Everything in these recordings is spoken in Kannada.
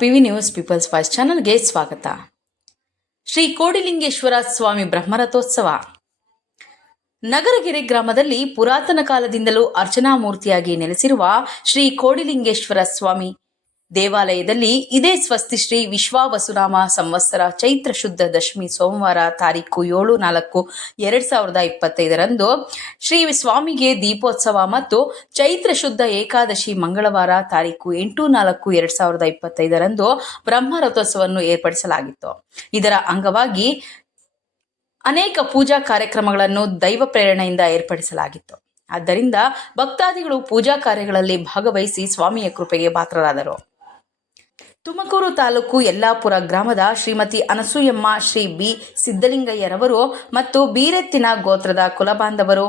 ಪಿವಿ ನ್ಯೂಸ್ ಪೀಪಲ್ಸ್ ವಾಯ್ಸ್ ಚಾನಲ್ಗೆ ಸ್ವಾಗತ. ಶ್ರೀ ಕೋಡಿಲಿಂಗೇಶ್ವರ ಸ್ವಾಮಿ ಬ್ರಹ್ಮರಥೋತ್ಸವ. ನಗರಗೆರೆ ಗ್ರಾಮದಲ್ಲಿ ಪುರಾತನ ಕಾಲದಿಂದಲೂ ಅರ್ಚನಾ ಮೂರ್ತಿಯಾಗಿ ನೆಲೆಸಿರುವ ಶ್ರೀ ಕೋಡಿಲಿಂಗೇಶ್ವರ ಸ್ವಾಮಿ ದೇವಾಲಯದಲ್ಲಿ ಇದೇ ಸ್ವಸ್ತಿ ಶ್ರೀ ವಿಶ್ವಾವಸುನಾಮ ಸಂವತ್ಸರ ಚೈತ್ರ ಶುದ್ಧ ದಶಮಿ ಸೋಮವಾರ ತಾರೀಕು 7/4/2025 ಶ್ರೀ ಸ್ವಾಮಿಗೆ ದೀಪೋತ್ಸವ ಮತ್ತು ಚೈತ್ರ ಶುದ್ಧ ಏಕಾದಶಿ ಮಂಗಳವಾರ ತಾರೀಕು 8/4/2025 ಬ್ರಹ್ಮರಥೋತ್ಸವವನ್ನು ಏರ್ಪಡಿಸಲಾಗಿತ್ತು. ಇದರ ಅಂಗವಾಗಿ ಅನೇಕ ಪೂಜಾ ಕಾರ್ಯಕ್ರಮಗಳನ್ನು ದೈವ ಪ್ರೇರಣೆಯಿಂದ ಏರ್ಪಡಿಸಲಾಗಿತ್ತು. ಆದ್ದರಿಂದ ಭಕ್ತಾದಿಗಳು ಪೂಜಾ ಕಾರ್ಯಗಳಲ್ಲಿ ಭಾಗವಹಿಸಿ ಸ್ವಾಮಿಯ ಕೃಪೆಗೆ ಪಾತ್ರರಾದರು. ತುಮಕೂರು ತಾಲೂಕು ಯಲ್ಲಾಪುರ ಗ್ರಾಮದ ಶ್ರೀಮತಿ ಅನಸೂಯಮ್ಮ ಶ್ರೀ ಬಿ ಸಿದ್ದಲಿಂಗಯ್ಯರವರು ಮತ್ತು ಬೀರೆತ್ತಿನ ಗೋತ್ರದ ಕುಲಬಾಂಧವರು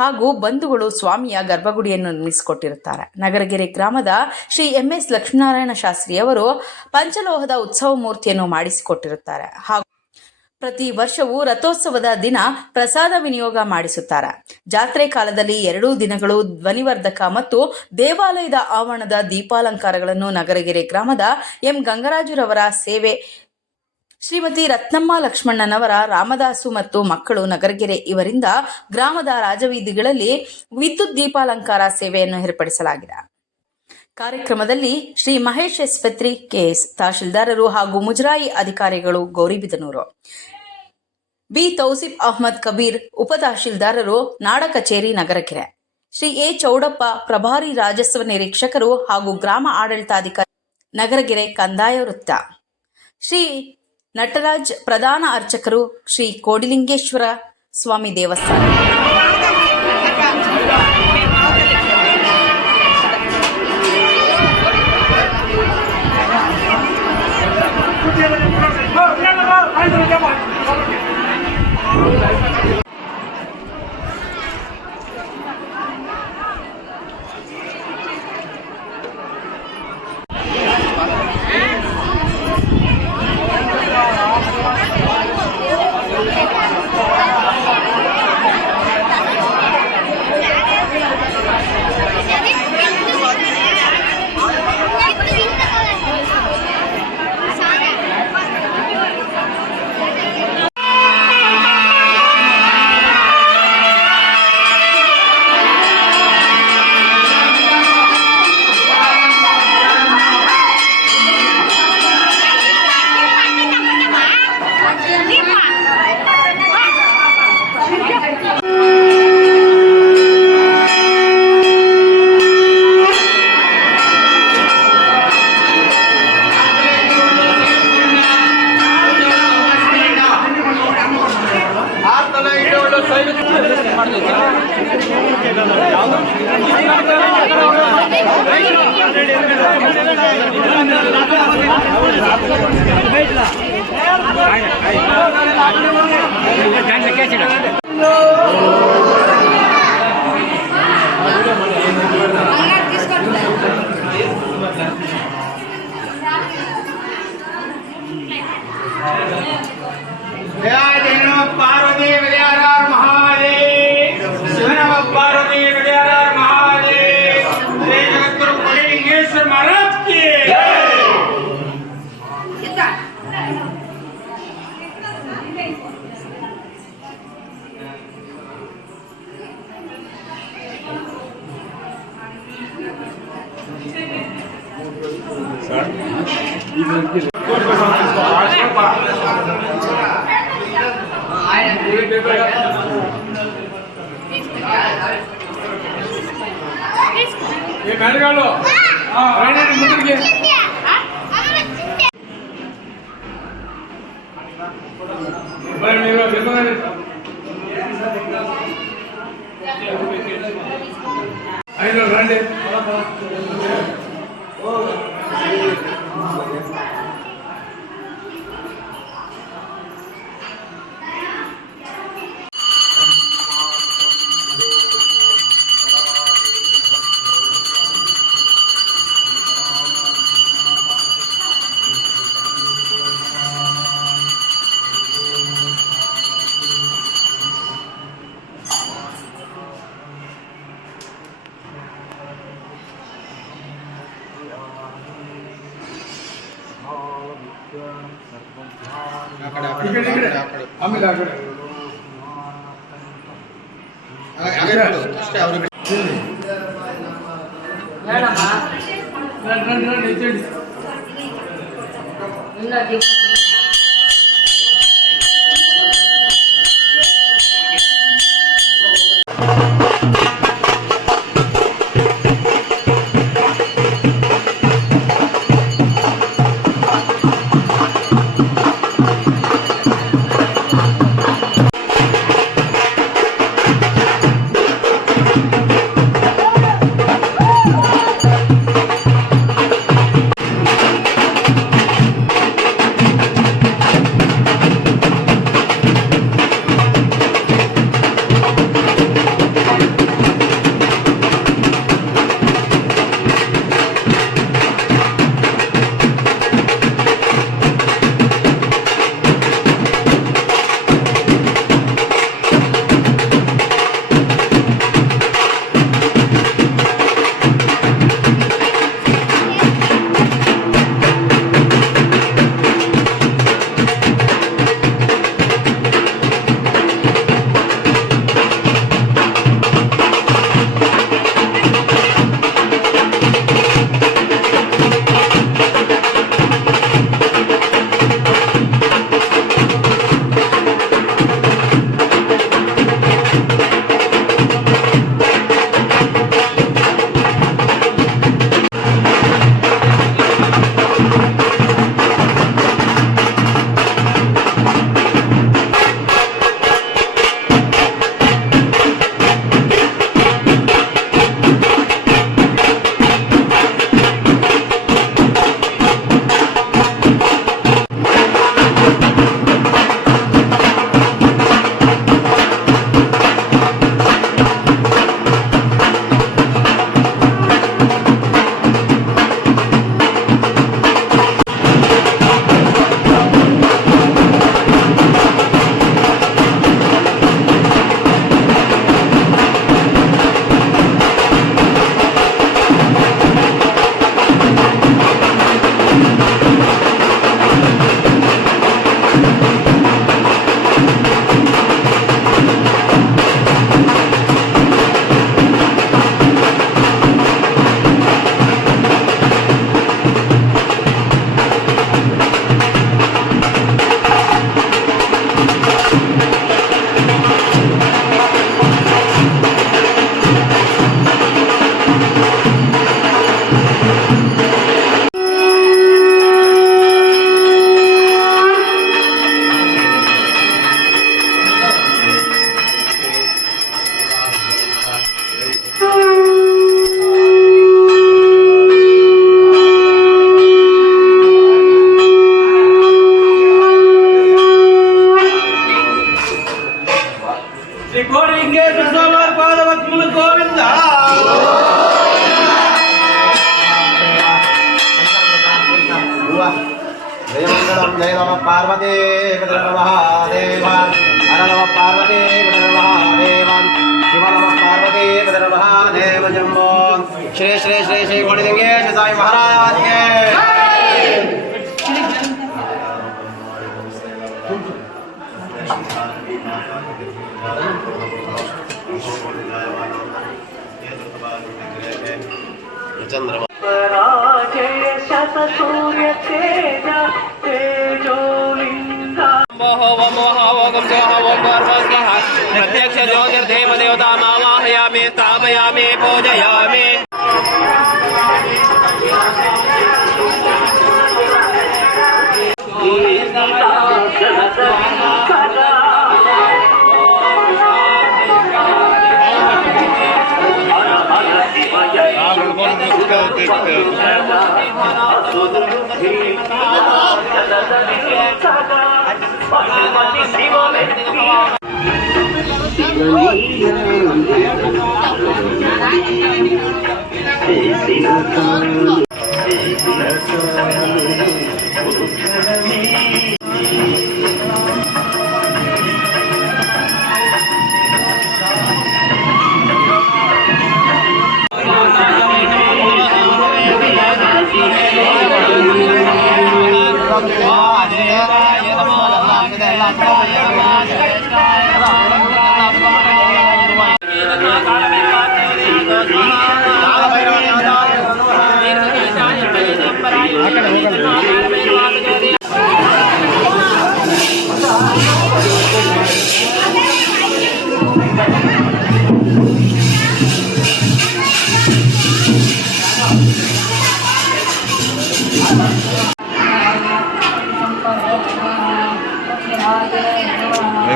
ಹಾಗೂ ಬಂಧುಗಳು ಸ್ವಾಮಿಯ ಗರ್ಭಗುಡಿಯನ್ನು ನಿರ್ಮಿಸಿಕೊಟ್ಟಿರುತ್ತಾರೆ. ನಗರಗೆರೆ ಗ್ರಾಮದ ಶ್ರೀ MS ಲಕ್ಷ್ಮೀನಾರಾಯಣ ಶಾಸ್ತ್ರಿಯವರು ಪಂಚಲೋಹದ ಉತ್ಸವ ಮೂರ್ತಿಯನ್ನು ಮಾಡಿಸಿಕೊಟ್ಟಿರುತ್ತಾರೆ ಹಾಗೂ ಪ್ರತಿ ವರ್ಷವೂ ರಥೋತ್ಸವದ ದಿನ ಪ್ರಸಾದ ವಿನಿಯೋಗ ಮಾಡಿಸುತ್ತಾರೆ. ಜಾತ್ರೆ ಕಾಲದಲ್ಲಿ 2 ದಿನಗಳು ಧ್ವನಿವರ್ಧಕ ಮತ್ತು ದೇವಾಲಯದ ಆವರಣದ ದೀಪಾಲಂಕಾರಗಳನ್ನು ನಗರಗೆರೆ ಗ್ರಾಮದ ಎಂ ಗಂಗರಾಜುರವರ ಸೇವೆ ಶ್ರೀಮತಿ ರತ್ನಮ್ಮ ಲಕ್ಷ್ಮಣ್ಣನವರ ರಾಮದಾಸು ಮತ್ತು ಮಕ್ಕಳು ನಗರಗೆರೆ ಇವರಿಂದ ಗ್ರಾಮದ ರಾಜವೀದಿಗಳಲ್ಲಿ ವಿದ್ಯುತ್ ದೀಪಾಲಂಕಾರ ಸೇವೆಯನ್ನು ಏರ್ಪಡಿಸಲಾಗಿದೆ. ಕಾರ್ಯಕ್ರಮದಲ್ಲಿ ಶ್ರೀ ಮಹೇಶ್ ಎಸ್ಪತ್ರಿ KS ತಹಶೀಲ್ದಾರರು ಹಾಗೂ ಮುಜರಾಯಿ ಅಧಿಕಾರಿಗಳು ಗೌರಿಬಿದನೂರು, ಬಿ ತೌಸಿಫ್ ಅಹ್ಮದ್ ಕಬೀರ್ ಉಪ ತಹಶೀಲ್ದಾರರು ನಾಡ ಕಚೇರಿ ನಗರಕೆರೆ, ಶ್ರೀ A ಚೌಡಪ್ಪ ಪ್ರಭಾರಿ ರಾಜಸ್ವ ನಿರೀಕ್ಷಕರು ಹಾಗೂ ಗ್ರಾಮ ಆಡಳಿತಾಧಿಕಾರಿ ನಗರಗೆರೆ ಕಂದಾಯ ವೃತ್ತ, ಶ್ರೀ ನಟರಾಜ್ ಪ್ರಧಾನ ಅರ್ಚಕರು ಶ್ರೀ ಕೋಡಿಲಿಂಗೇಶ್ವರ ಸ್ವಾಮಿ ದೇವಸ್ಥಾನ. पार्वती विद्याधर महादेव पार्वती विद्याधर महादेव श्री जगद्गुरु कोडिलिंगेश्वर महाराज की ये बैठ गया लो रहने मुझे के बड़े मेरा देखो ना आई लो रहने ಈ ಕಡೆ ಆಮೇಲೆ ಆ ಕಡೆ ಅಷ್ಟೇ ಅವ್ರಿಗೆ जय नमः पार्वती पतये महादेव हर नमः पार्वती पतये महादेव शिव नमः पार्वती पतये महादेव जम्बो श्री श्री श्री श्री कोटिलिंगेश्वर स्वामी महाराज के चंद्रमा प्रत्यक्ष ज्योतिर्देव देवता मावाहयामि स्थापयामि पूजयामि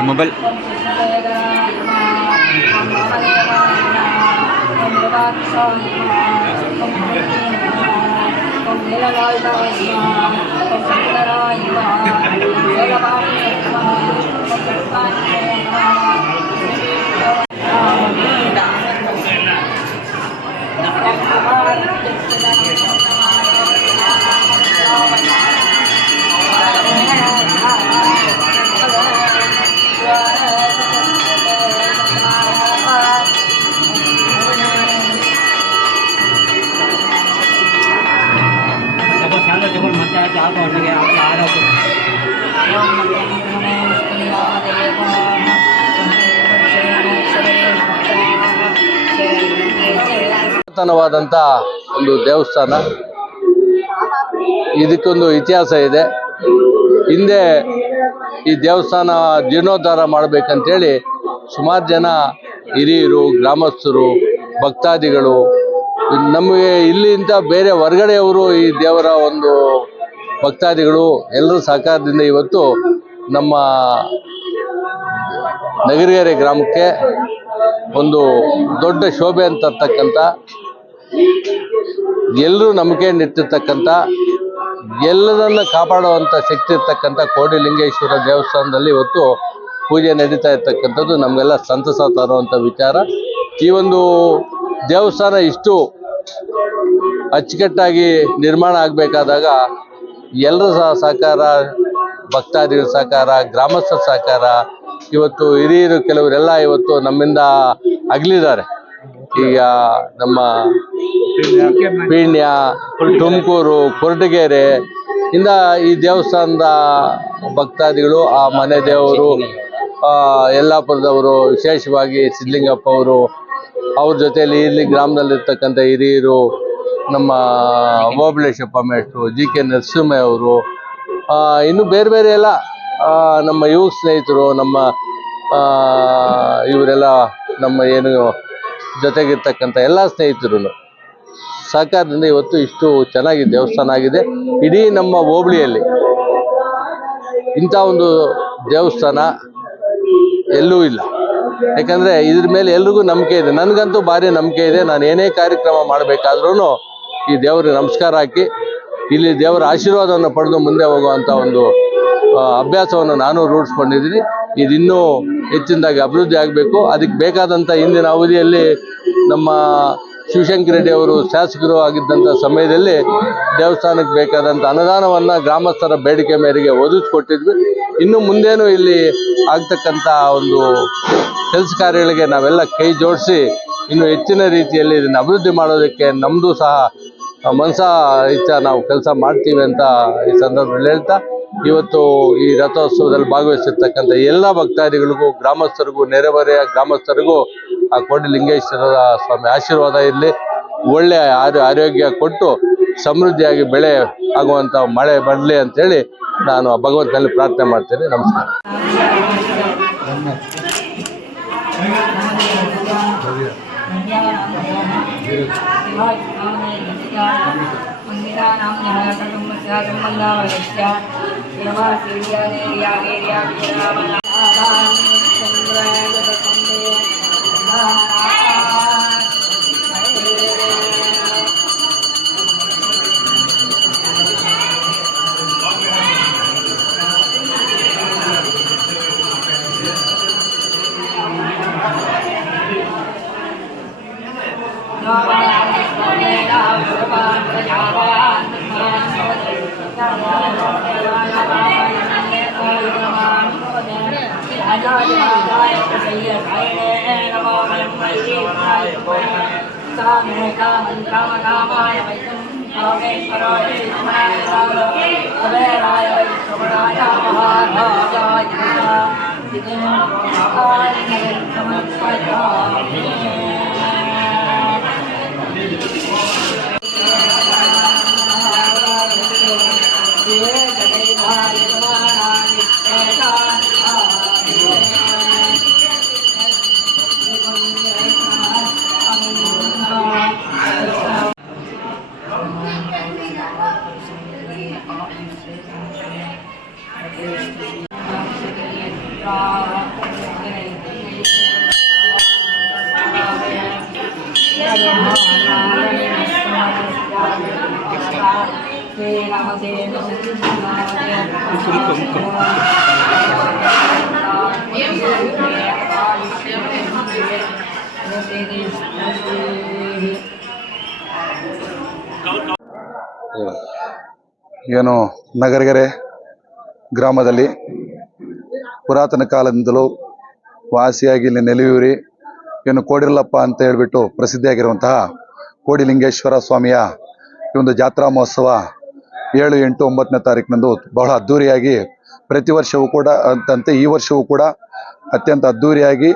ಮೊಬೈಲ್ ಪುರಾತನವಾದಂಥ ಒಂದು ದೇವಸ್ಥಾನ. ಇದಕ್ಕೊಂದು ಇತಿಹಾಸ ಇದೆ. ಹಿಂದೆ ಈ ದೇವಸ್ಥಾನ ಜೀರ್ಣೋದ್ಧಾರ ಮಾಡಬೇಕಂತೇಳಿ ಸುಮಾರು ಜನ ಹಿರಿಯರು, ಗ್ರಾಮಸ್ಥರು, ಭಕ್ತಾದಿಗಳು, ನಮಗೆ ಇಲ್ಲಿಂದ ಬೇರೆ ಹೊರಗಡೆಯವರು ಈ ದೇವರ ಒಂದು ಭಕ್ತಾದಿಗಳು ಎಲ್ಲರ ಸಹಕಾರದಿಂದ ಇವತ್ತು ನಮ್ಮ ನಗರಗೆರೆ ಗ್ರಾಮಕ್ಕೆ ಒಂದು ದೊಡ್ಡ ಶೋಭೆ ಅಂತ ತರ್ತಕ್ಕಂಥ, ಎಲ್ಲರೂ ನಂಬಿಕೆ ಇಟ್ಟಿರ್ತಕ್ಕಂಥ, ಎಲ್ಲರನ್ನ ಕಾಪಾಡುವಂಥ ಶಕ್ತಿ ಇರ್ತಕ್ಕಂಥ ಕೋಡಿಲಿಂಗೇಶ್ವರ ದೇವಸ್ಥಾನದಲ್ಲಿ ಇವತ್ತು ಪೂಜೆ ನಡೀತಾ ಇರ್ತಕ್ಕಂಥದ್ದು ನಮಗೆಲ್ಲ ಸಂತಸ ತರುವಂಥ ವಿಚಾರ. ಈ ಒಂದು ದೇವಸ್ಥಾನ ಇಷ್ಟು ಅಚ್ಚುಕಟ್ಟಾಗಿ ನಿರ್ಮಾಣ ಆಗಬೇಕಾದಾಗ ಎಲ್ಲರ ಸಹಕಾರ, ಭಕ್ತಾದಿಗಳ ಸಹಕಾರ, ಗ್ರಾಮಸ್ಥರ ಸಹಕಾರ, ಇವತ್ತು ಹಿರಿಯರು ಕೆಲವರೆಲ್ಲ ಇವತ್ತು ನಮ್ಮಿಂದ ಅಗಲಿದ್ದಾರೆ. ಈಗ ನಮ್ಮ ಪೀಣ್ಯ, ತುಮಕೂರು, ಕೊರಟಗೆರೆ ಇಂದ ಈ ದೇವಸ್ಥಾನದ ಭಕ್ತಾದಿಗಳು, ಆ ಮನೆ ದೇವರು, ಯಲ್ಲಾಪುರದವರು, ವಿಶೇಷವಾಗಿ ಸಿದ್ಧಲಿಂಗಪ್ಪ ಅವರು, ಅವ್ರ ಜೊತೆಯಲ್ಲಿ ಇಲ್ಲಿ ಗ್ರಾಮದಲ್ಲಿರ್ತಕ್ಕಂಥ ಹಿರಿಯರು, ನಮ್ಮ ಓಬಳೇಶಪ್ಪ ಮೇಷ್ಟ್ರು, JK ನರಸಿಂಹ ಅವರು, ಇನ್ನು ಬೇರೆ ಬೇರೆ ಎಲ್ಲ ನಮ್ಮ ಯುವ ಸ್ನೇಹಿತರು, ನಮ್ಮ ಇವರೆಲ್ಲ ನಮ್ಮ ಏನು ಜೊತೆಗಿರ್ತಕ್ಕಂಥ ಎಲ್ಲ ಸ್ನೇಹಿತರು ಸಹಕಾರದಿಂದ ಇವತ್ತು ಇಷ್ಟು ಚೆನ್ನಾಗಿ ದೇವಸ್ಥಾನ ಆಗಿದೆ. ಇಡೀ ನಮ್ಮ ಹೋಬಳಿಯಲ್ಲಿ ಇಂಥ ಒಂದು ದೇವಸ್ಥಾನ ಎಲ್ಲೂ ಇಲ್ಲ. ಯಾಕಂದರೆ ಇದ್ರ ಮೇಲೆ ಎಲ್ರಿಗೂ ನಂಬಿಕೆ ಇದೆ. ನನಗಂತೂ ಭಾರಿ ನಂಬಿಕೆ ಇದೆ. ನಾನು ಏನೇ ಕಾರ್ಯಕ್ರಮ ಮಾಡಬೇಕಾದ್ರೂ ಈ ದೇವರಿಗೆ ನಮಸ್ಕಾರ ಹಾಕಿ ಇಲ್ಲಿ ದೇವರ ಆಶೀರ್ವಾದವನ್ನು ಪಡೆದು ಮುಂದೆ ಹೋಗುವಂಥ ಒಂದು ಅಭ್ಯಾಸವನ್ನು ನಾನು ರೂಢಿಸ್ಕೊಂಡಿದ್ದೀನಿ. ಇದಿನ್ನೂ ಹೆಚ್ಚಿನದಾಗಿ ಅಭಿವೃದ್ಧಿ ಆಗಬೇಕು. ಅದಕ್ಕೆ ಬೇಕಾದಂಥ ಇಂದಿನ ಅವಧಿಯಲ್ಲಿ ನಮ್ಮ ಶಿವಶಂಕರ ರೆಡ್ಡಿ ಅವರು ಶಾಸಕರು ಆಗಿದ್ದಂಥ ಸಮಯದಲ್ಲಿ ದೇವಸ್ಥಾನಕ್ಕೆ ಬೇಕಾದಂಥ ಅನುದಾನವನ್ನು ಗ್ರಾಮಸ್ಥರ ಬೇಡಿಕೆ ಮೇರೆಗೆ ಒದಗಿಸ್ಕೊಟ್ಟಿದ್ವಿ. ಇನ್ನು ಮುಂದೇನು ಇಲ್ಲಿ ಆಗ್ತಕ್ಕಂಥ ಒಂದು ಕೆಲಸ ಕಾರ್ಯಗಳಿಗೆ ನಾವೆಲ್ಲ ಕೈ ಜೋಡಿಸಿ ಇನ್ನು ಹೆಚ್ಚಿನ ರೀತಿಯಲ್ಲಿ ಇದನ್ನು ಅಭಿವೃದ್ಧಿ ಮಾಡೋದಕ್ಕೆ ನಮ್ಮದು ಸಹ ಮನಸ ಇಚ್ಛಾ ನಾವು ಕೆಲಸ ಮಾಡ್ತೀವಿ ಅಂತ ಈ ಸಂದರ್ಭದಲ್ಲಿ ಹೇಳ್ತಾ, ಇವತ್ತು ಈ ರಥೋತ್ಸವದಲ್ಲಿ ಭಾಗವಹಿಸಿರ್ತಕ್ಕಂಥ ಎಲ್ಲ ಭಕ್ತಾದಿಗಳಿಗೂ, ಗ್ರಾಮಸ್ಥರಿಗೂ, ನೆರೆಹೊರೆಯ ಗ್ರಾಮಸ್ಥರಿಗೂ ಆ ಕೋಡಿಲಿಂಗೇಶ್ವರ ಸ್ವಾಮಿ ಆಶೀರ್ವಾದ ಇರಲಿ. ಒಳ್ಳೆಯ ಆರೋಗ್ಯ ಕೊಟ್ಟು ಸಮೃದ್ಧಿಯಾಗಿ ಬೆಳೆ ಆಗುವಂಥ ಮಳೆ ಬರಲಿ ಅಂತೇಳಿ ನಾನು ಭಗವಂತನಲ್ಲಿ ಪ್ರಾರ್ಥನೆ ಮಾಡ್ತೇನೆ. ನಮಸ್ಕಾರ. ಏನು ನಗರಗೆರೆ ಗ್ರಾಮದಲ್ಲಿ ಪುರಾತನ ಕಾಲದಿಂದಲೂ ವಾಸಿಯಾಗಿ ಇಲ್ಲಿ ನೆಲೆಯೂರಿ ಏನು ಕೋಡಿರಲಪ್ಪ ಅಂತ ಹೇಳ್ಬಿಟ್ಟು ಪ್ರಸಿದ್ಧಿಯಾಗಿರುವಂತಹ ಕೋಡಿಲಿಂಗೇಶ್ವರ ಸ್ವಾಮಿಯ ಈ ಒಂದು ಜಾತ್ರಾ ಮಹೋತ್ಸವ 7, 8, 9ನೇ ತಾರೀಕಿನಂದು ಬಹಳ ಅದ್ಧೂರಿಯಾಗಿ ಪ್ರತಿ ವರ್ಷವೂ ಕೂಡ ಅಂತಂತೆ ಈ ವರ್ಷವೂ ಕೂಡ ಅತ್ಯಂತ ಅದ್ಧೂರಿಯಾಗಿ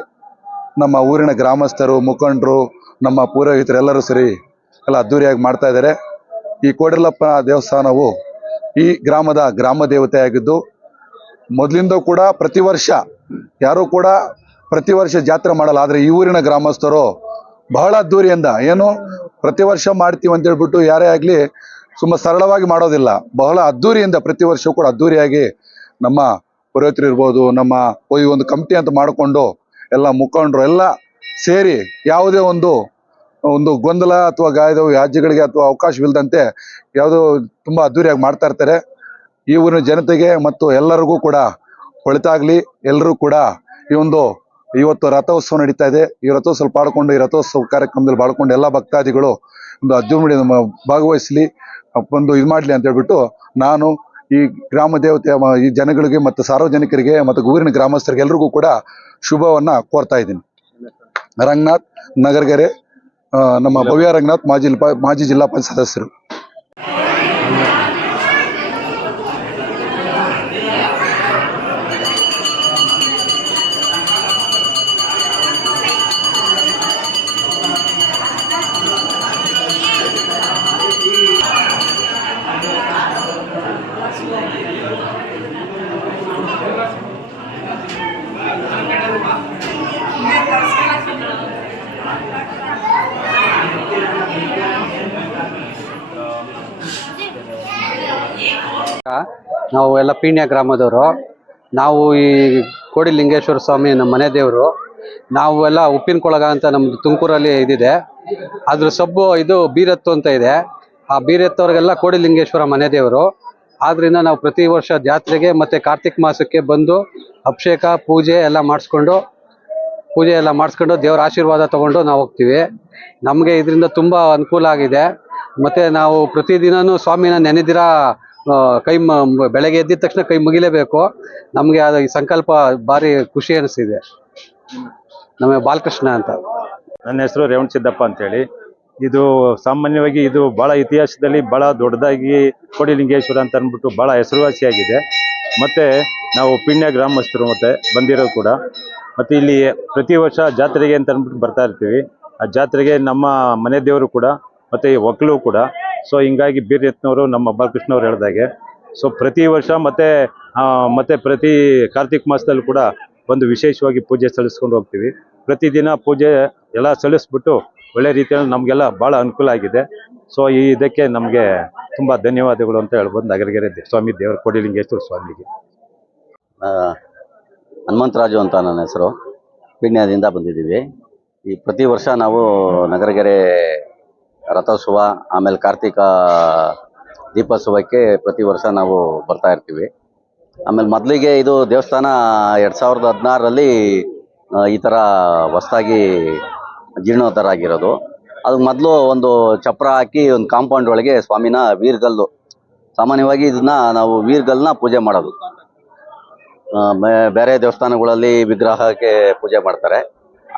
ನಮ್ಮ ಊರಿನ ಗ್ರಾಮಸ್ಥರು, ಮುಖಂಡರು, ನಮ್ಮ ಪುರೋಹಿತರು ಎಲ್ಲರೂ ಸೇರಿ ಎಲ್ಲ ಅದ್ಧೂರಿಯಾಗಿ ಮಾಡ್ತಾ ಇದ್ದಾರೆ. ಈ ಕೋಡಿರಲಪ್ಪ ದೇವಸ್ಥಾನವು ಈ ಗ್ರಾಮದ ಗ್ರಾಮ ದೇವತೆಯಾಗಿದ್ದು ಮೊದಲಿಂದ ಕೂಡ ಪ್ರತಿ ವರ್ಷ ಯಾರೂ ಕೂಡ ಪ್ರತಿ ವರ್ಷ ಜಾತ್ರೆ ಮಾಡಲ್ಲ. ಆದರೆ ಈ ಊರಿನ ಗ್ರಾಮಸ್ಥರು ಬಹಳ ಅದ್ಧೂರಿಯಿಂದ ಏನು ಪ್ರತಿ ವರ್ಷ ಮಾಡ್ತೀವಿ ಅಂತ ಹೇಳ್ಬಿಟ್ಟು ಯಾರೇ ಆಗಲಿ ತುಂಬ ಸರಳವಾಗಿ ಮಾಡೋದಿಲ್ಲ. ಬಹಳ ಅದ್ಧೂರಿಯಿಂದ ಪ್ರತಿ ವರ್ಷವೂ ಕೂಡ ಅದ್ಧೂರಿಯಾಗಿ ನಮ್ಮ ಪುರೋಹಿತರು ಇರ್ಬೋದು, ನಮ್ಮ ಈ ಒಂದು ಕಮಿಟಿ ಅಂತ ಮಾಡಿಕೊಂಡು ಎಲ್ಲ ಮುಖಂಡರು ಎಲ್ಲ ಸೇರಿ ಯಾವುದೇ ಒಂದು ಗೊಂದಲ ಅಥವಾ ವ್ಯಾಜ್ಯಗಳಿಗೆ ಅಥವಾ ಅವಕಾಶವಿಲ್ಲದಂತೆ ಯಾವುದೋ ತುಂಬ ಅದ್ಧೂರಿಯಾಗಿ ಮಾಡ್ತಾ ಇರ್ತಾರೆ. ಈ ಊರಿನ ಜನತೆಗೆ ಮತ್ತು ಎಲ್ಲರಿಗೂ ಕೂಡ ಒಳಿತಾಗಲಿ. ಎಲ್ಲರೂ ಕೂಡ ಇವತ್ತು ರಥೋತ್ಸವ ನಡೀತಾ ಇದೆ. ಈ ರಥೋತ್ಸವ ಪಾಡ್ಕೊಂಡು ಈ ರಥೋತ್ಸವ ಕಾರ್ಯಕ್ರಮದಲ್ಲಿ ಬಾಳ್ಕೊಂಡು ಎಲ್ಲ ಭಕ್ತಾದಿಗಳು ಒಂದು ಅದ್ದೂರಿ ಭಾಗವಹಿಸಲಿ, ಇದು ಮಾಡಲಿ ಅಂತ ಹೇಳ್ಬಿಟ್ಟು ನಾನು ಈ ಗ್ರಾಮ ದೇವತೆಯ ಈ ಜನಗಳಿಗೆ ಮತ್ತು ಸಾರ್ವಜನಿಕರಿಗೆ ಮತ್ತು ಊರಿನ ಗ್ರಾಮಸ್ಥರಿಗೆ ಎಲ್ರಿಗೂ ಕೂಡ ಶುಭವನ್ನ ಕೋರ್ತಾ ಇದ್ದೀನಿ. ರಂಗನಾಥ್, ನಗರಗೆರೆ, ನಮ್ಮ ಭವ್ಯ ರಂಗನಾಥ್, ಮಾಜಿ ಜಿಲ್ಲಾ ಪಂಚಾಯತ್ ಸದಸ್ಯರು. ನಾವು ಎಲ್ಲ ಪೀಣ್ಯ ಗ್ರಾಮದವರು. ನಾವು ಈ ಕೋಡಿಲಿಂಗೇಶ್ವರ ಸ್ವಾಮಿ ನಮ್ಮ ಮನೆ ದೇವರು. ನಾವು ಎಲ್ಲ ಉಪ್ಪಿನಕೊಳಗ ಅಂತ ನಮ್ಮದು ತುಮಕೂರಲ್ಲಿ ಇದಿದೆ. ಅದ್ರ ಸಬ್ಬು ಇದು ಬೀರತ್ತು ಅಂತ ಇದೆ. ಆ ಬೀರತ್ತವ್ರಿಗೆಲ್ಲ ಕೋಡಿಲಿಂಗೇಶ್ವರ ಮನೆ ದೇವರು. ಆದ್ರಿಂದ ನಾವು ಪ್ರತಿ ವರ್ಷ ಜಾತ್ರೆಗೆ ಮತ್ತು ಕಾರ್ತಿಕ್ ಮಾಸಕ್ಕೆ ಬಂದು ಅಭಿಷೇಕ ಪೂಜೆ ಎಲ್ಲ ಮಾಡಿಸ್ಕೊಂಡು ದೇವರ ಆಶೀರ್ವಾದ ತಗೊಂಡು ನಾವು ಹೋಗ್ತೀವಿ. ನಮಗೆ ಇದರಿಂದ ತುಂಬ ಅನುಕೂಲ ಆಗಿದೆ. ಮತ್ತು ನಾವು ಪ್ರತಿದಿನವೂ ಸ್ವಾಮಿನ ನೆನೆದಿರ ಬೆಳಗ್ಗೆ ಎದ್ದಿದ ತಕ್ಷಣ ಕೈ ಮುಗಿಲೇಬೇಕು. ನಮಗೆ ಅದು ಈ ಸಂಕಲ್ಪ ಭಾರಿ ಖುಷಿ ಅನಿಸ್ತಿದೆ. ನಮಗೆ ಬಾಲಕೃಷ್ಣ ಅಂತ. ನನ್ನ ಹೆಸರು ರೇವಣ ಸಿದ್ದಪ್ಪ ಅಂತೇಳಿ. ಇದು ಸಾಮಾನ್ಯವಾಗಿ ಇದು ಭಾಳ ಇತಿಹಾಸದಲ್ಲಿ ಭಾಳ ದೊಡ್ಡದಾಗಿ ಕೋಡಿಲಿಂಗೇಶ್ವರ ಅಂತ ಅಂದ್ಬಿಟ್ಟು ಭಾಳ ಹೆಸರುವಾಸಿಯಾಗಿದೆ. ಮತ್ತು ನಾವು ಪೀಣ್ಯ ಗ್ರಾಮಸ್ಥರು ಮತ್ತು ಬಂದಿರೋದು ಕೂಡ. ಮತ್ತು ಇಲ್ಲಿ ಪ್ರತಿ ವರ್ಷ ಜಾತ್ರೆಗೆ ಅಂತ ಅಂದ್ಬಿಟ್ಟು ಬರ್ತಾ ಇರ್ತೀವಿ. ಆ ಜಾತ್ರೆಗೆ ನಮ್ಮ ಮನೆ ದೇವರು ಕೂಡ ಮತ್ತು ಈ ಒಕ್ಕಲು ಕೂಡ. ಸೊ ಹಿಂಗಾಗಿ ಬೀರ್ಯತ್ನವರು ನಮ್ಮ ಬಾಲಕೃಷ್ಣವ್ರು ಹೇಳ್ದಾಗೆ ಸೊ ಪ್ರತಿ ವರ್ಷ ಮತ್ತು ಪ್ರತಿ ಕಾರ್ತಿಕ್ ಮಾಸದಲ್ಲೂ ಕೂಡ ಒಂದು ವಿಶೇಷವಾಗಿ ಪೂಜೆ ಸಲ್ಲಿಸ್ಕೊಂಡು ಹೋಗ್ತೀವಿ. ಪ್ರತಿದಿನ ಪೂಜೆ ಎಲ್ಲ ಸಲ್ಲಿಸ್ಬಿಟ್ಟು ಒಳ್ಳೆ ರೀತಿಯಲ್ಲಿ ನಮಗೆಲ್ಲ ಭಾಳ ಅನುಕೂಲ ಆಗಿದೆ. ಸೊ ಇದಕ್ಕೆ ನಮಗೆ ತುಂಬ ಧನ್ಯವಾದಗಳು ಅಂತ ಹೇಳ್ಬೋದು ನಗರಗೆರೆ ಸ್ವಾಮಿ ದೇವರ ಕೋಡಿಲಿಂಗೇಶ್ವರ ಸ್ವಾಮಿಗೆ. ಹನುಮಂತರಾಜು ಅಂತ ನನ್ನ ಹೆಸರು. ಪೀಣ್ಯದಿಂದ ಬಂದಿದ್ದೀವಿ. ಈ ಪ್ರತಿ ವರ್ಷ ನಾವು ನಗರಗೆರೆ ರಥೋತ್ಸವ ಆಮೇಲೆ ಕಾರ್ತಿಕ ದೀಪೋತ್ಸವಕ್ಕೆ ಪ್ರತಿ ವರ್ಷ ನಾವು ಬರ್ತಾ ಇರ್ತೀವಿ. ಆಮೇಲೆ ಮೊದಲಿಗೆ ಇದು ದೇವಸ್ಥಾನ 2016ರಲ್ಲಿ ಈ ಥರ ಹೊಸದಾಗಿ ಜೀರ್ಣೋದ್ಧಾರ ಆಗಿರೋದು. ಅದು ಮೊದಲು ಒಂದು ಚಪ್ರ ಹಾಕಿ ಒಂದು ಕಾಂಪೌಂಡ್ ಒಳಗೆ ಸ್ವಾಮಿನ ವೀರ್ಗಲ್ಲು, ಸಾಮಾನ್ಯವಾಗಿ ಇದನ್ನ ನಾವು ವೀರ್ಗಲ್ನ ಪೂಜೆ ಮಾಡೋದು. ಬೇರೆ ದೇವಸ್ಥಾನಗಳಲ್ಲಿ ವಿಗ್ರಹಕ್ಕೆ ಪೂಜೆ ಮಾಡ್ತಾರೆ.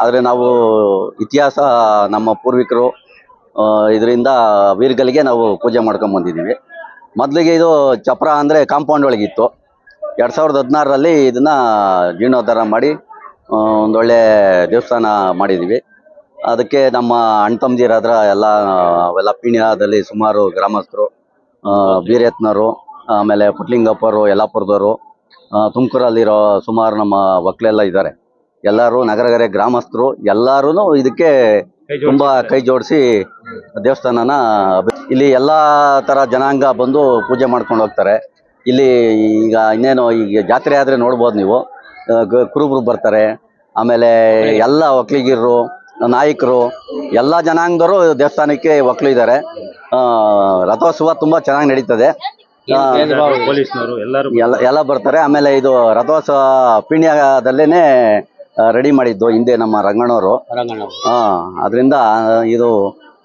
ಆದರೆ ನಾವು ಇತಿಹಾಸ ನಮ್ಮ ಪೂರ್ವಿಕರು ಇದರಿಂದ ವೀರ್ಗಲ್ಗೆ ನಾವು ಪೂಜೆ ಮಾಡ್ಕೊಂಡು ಬಂದಿದ್ದೀವಿ. ಮೊದಲಿಗೆ ಇದು ಚಪ್ರ ಅಂದರೆ ಕಾಂಪೌಂಡ್ ಒಳಗಿತ್ತು. 2016ರಲ್ಲಿ ಇದನ್ನು ಜೀರ್ಣೋದ್ಧಾರ ಮಾಡಿ ಒಂದೊಳ್ಳೆ ದೇವಸ್ಥಾನ ಮಾಡಿದ್ದೀವಿ. ಅದಕ್ಕೆ ನಮ್ಮ ಅಣ್ಣ ತಮ್ಮದಿರಾದ್ರ ಅವೆಲ್ಲ ಪೀಣ್ಯದಲ್ಲಿ ಸುಮಾರು ಗ್ರಾಮಸ್ಥರು, ಬೀರೇತ್ನವರು, ಆಮೇಲೆ ಪುಟ್ಲಿಂಗಪ್ಪರು, ಯಲ್ಲಾಪುರದವರು, ತುಮಕೂರಲ್ಲಿರೋ ಸುಮಾರು ನಮ್ಮ ಒಕ್ಕಲೆಲ್ಲ ಇದ್ದಾರೆ. ಎಲ್ಲರೂ ನಗರಗೆರೆ ಗ್ರಾಮಸ್ಥರು ಎಲ್ಲರೂ ಇದಕ್ಕೆ ತುಂಬ ಕೈ ಜೋಡಿಸಿ ದೇವಸ್ಥಾನನ ಇಲ್ಲಿ ಎಲ್ಲ ಥರ ಜನಾಂಗ ಬಂದು ಪೂಜೆ ಮಾಡ್ಕೊಂಡು ಹೋಗ್ತಾರೆ. ಇಲ್ಲಿ ಈಗ ಇನ್ನೇನು ಈಗ ಜಾತ್ರೆ ಆದರೆ ನೋಡ್ಬೋದು ನೀವು, ಕುರುಬರು ಬರ್ತಾರೆ, ಆಮೇಲೆ ಎಲ್ಲ ಒಕ್ಕಲಿಗರು, ನಾಯಕರು, ಎಲ್ಲ ಜನಾಂಗದವರು ದೇವಸ್ಥಾನಕ್ಕೆ ಒಕ್ಕಲಿದ್ದಾರೆ. ರಥೋತ್ಸವ ತುಂಬ ಚೆನ್ನಾಗಿ ನಡೀತದೆ. ಪೊಲೀಸ್ನವರು ಎಲ್ಲರೂ ಎಲ್ಲ ಬರ್ತಾರೆ. ಆಮೇಲೆ ಇದು ರಥೋತ್ಸವ ಪೀಣ್ಯದಲ್ಲೇನೆ ರೆಡಿ ಮಾಡಿದ್ದು ಹಿಂದೆ ನಮ್ಮ ರಂಗಣ್ಣವರು. ಅದರಿಂದ ಇದು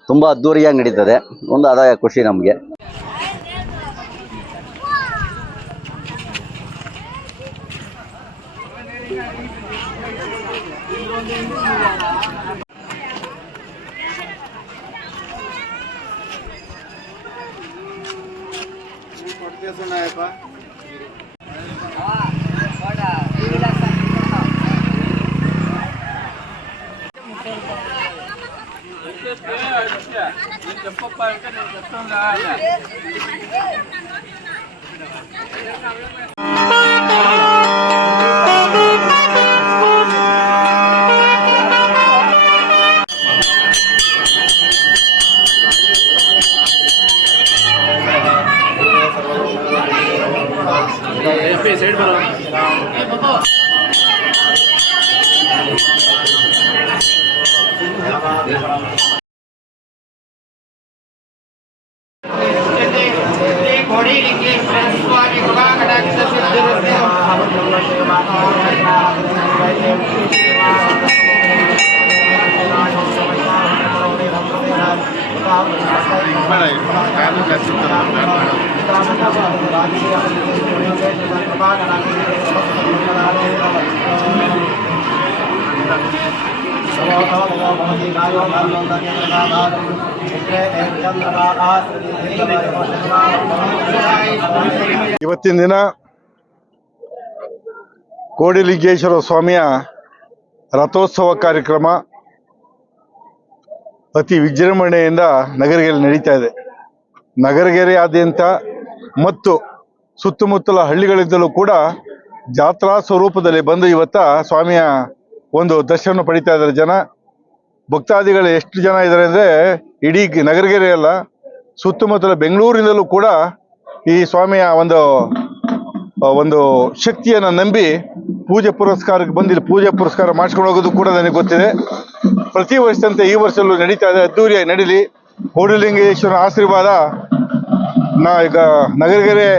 ತುಂಬ ಅದ್ದೂರಿಯಾಗಿ ನಡೀತದೆ. ಒಂದು ಆದಾಯ ಖುಷಿ ನಮಗೆ. ಇವತ್ತಿನ ದಿನ ಕೋಡಿಲಿಂಗೇಶ್ವರ ಸ್ವಾಮಿಯ ರಥೋತ್ಸವ ಕಾರ್ಯಕ್ರಮ ಅತಿ ವಿಜೃಂಭಣೆಯಿಂದ ನಗರಗೆರೆ ನಡೀತಾ ಇದೆ. ನಗರಗೆರೆಯಾದ್ಯಂತ ಮತ್ತು ಸುತ್ತಮುತ್ತಲ ಹಳ್ಳಿಗಳಿಂದಲೂ ಕೂಡ ಜಾತ್ರಾ ಸ್ವರೂಪದಲ್ಲಿ ಬಂದು ಇವತ್ತ ಸ್ವಾಮಿಯ ಒಂದು ದರ್ಶನ ಪಡಿತಾ ಇದ್ದಾರೆ ಜನ. ಭಕ್ತಾದಿಗಳು ಎಷ್ಟು ಜನ ಇದ್ದಾರೆ ಅಂದರೆ ಇಡೀ ನಗರಗೆರೆ ಅಲ್ಲ, ಸುತ್ತಮುತ್ತಲ ಬೆಂಗಳೂರಿನಲ್ಲೂ ಕೂಡ ಈ ಸ್ವಾಮಿಯ ಒಂದು ಶಕ್ತಿಯನ್ನು ನಂಬಿ ಪೂಜೆ ಪುರಸ್ಕಾರಕ್ಕೆ ಬಂದು ಪೂಜೆ ಪುರಸ್ಕಾರ ಮಾಡಿಸ್ಕೊಂಡು ಹೋಗೋದು ಕೂಡ ನನಗೆ ಗೊತ್ತಿದೆ. ಪ್ರತಿ ವರ್ಷದಂತೆ ಈ ವರ್ಷದಲ್ಲೂ ನಡೀತಾ ಇದೆ. ಅದ್ದೂರಿಯಾಗಿ ನಡೀಲಿ. ಕೋಡಿಲಿಂಗೇಶ್ವರ ಆಶೀರ್ವಾದ ಈಗ ನಗರಗೆರೆ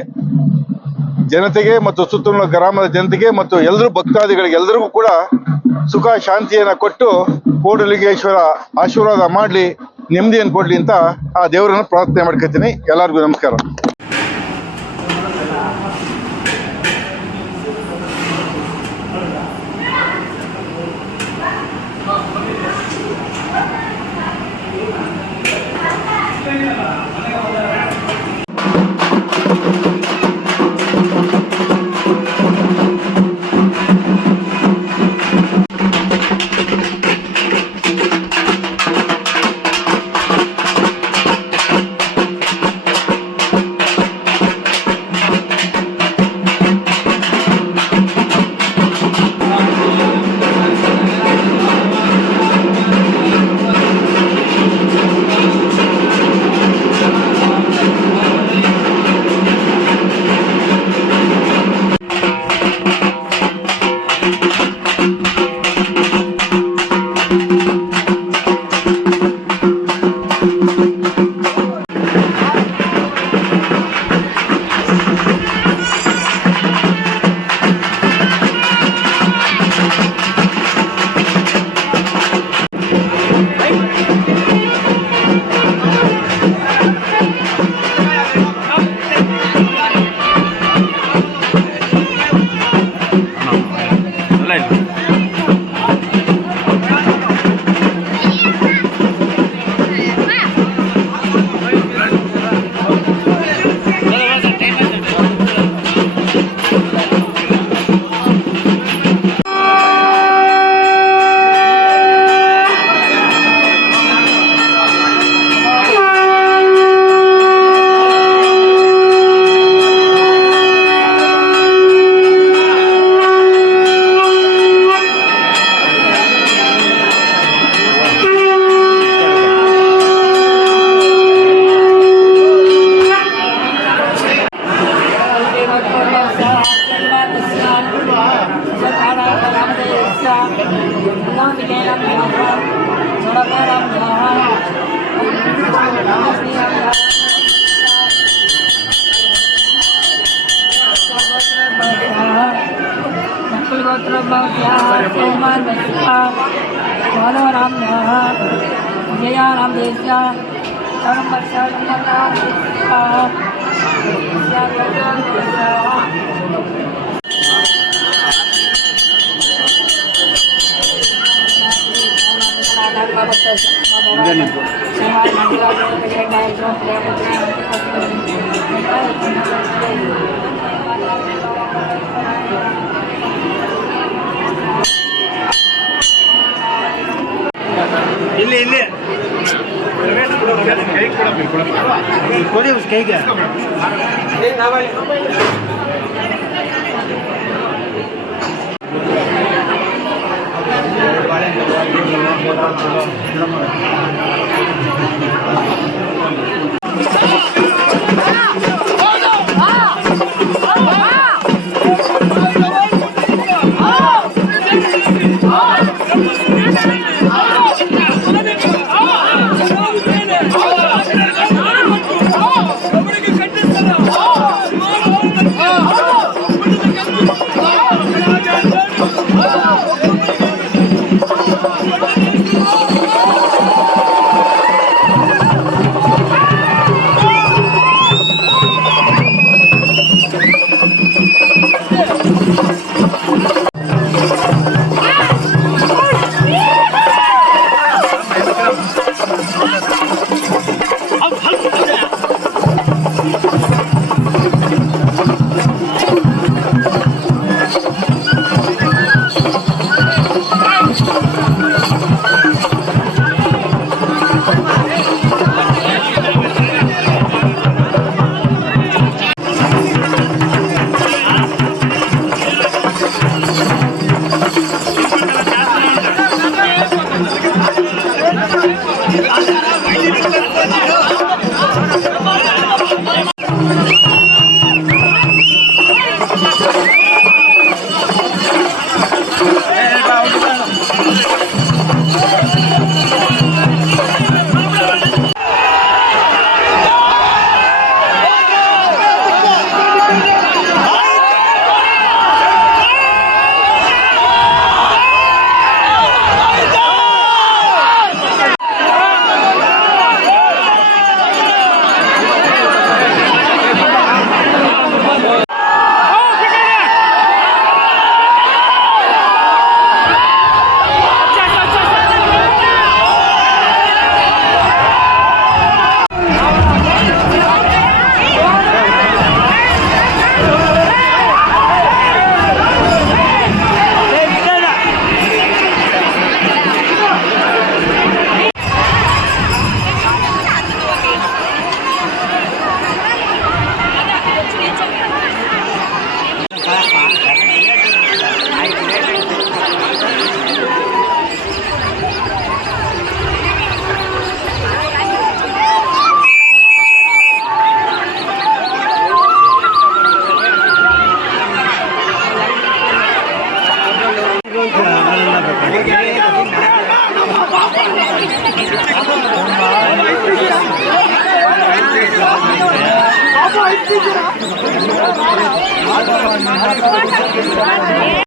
ಜನತೆಗೆ ಮತ್ತು ಸುತ್ತಮುತ್ತಲ ಗ್ರಾಮದ ಜನತೆಗೆ ಮತ್ತು ಎಲ್ಲರೂ ಭಕ್ತಾದಿಗಳಿಗೆ ಎಲ್ಲರಿಗೂ ಕೂಡ ಸುಖ ಶಾಂತಿಯನ್ನು ಕೊಟ್ಟು ಕೋಡಿಲಿಂಗೇಶ್ವರ ಆಶೀರ್ವಾದ ಮಾಡಲಿ, ನೆಮ್ಮದಿಯನ್ನು ಕೊಡಲಿ ಅಂತ ಆ ದೇವರನ್ನು ಪ್ರಾರ್ಥನೆ ಮಾಡ್ಕೊತೀನಿ. ಎಲ್ಲರಿಗೂ ನಮಸ್ಕಾರ. ಇಲ್ಲಿ ಕೊಡಿ ಕೈಗೆ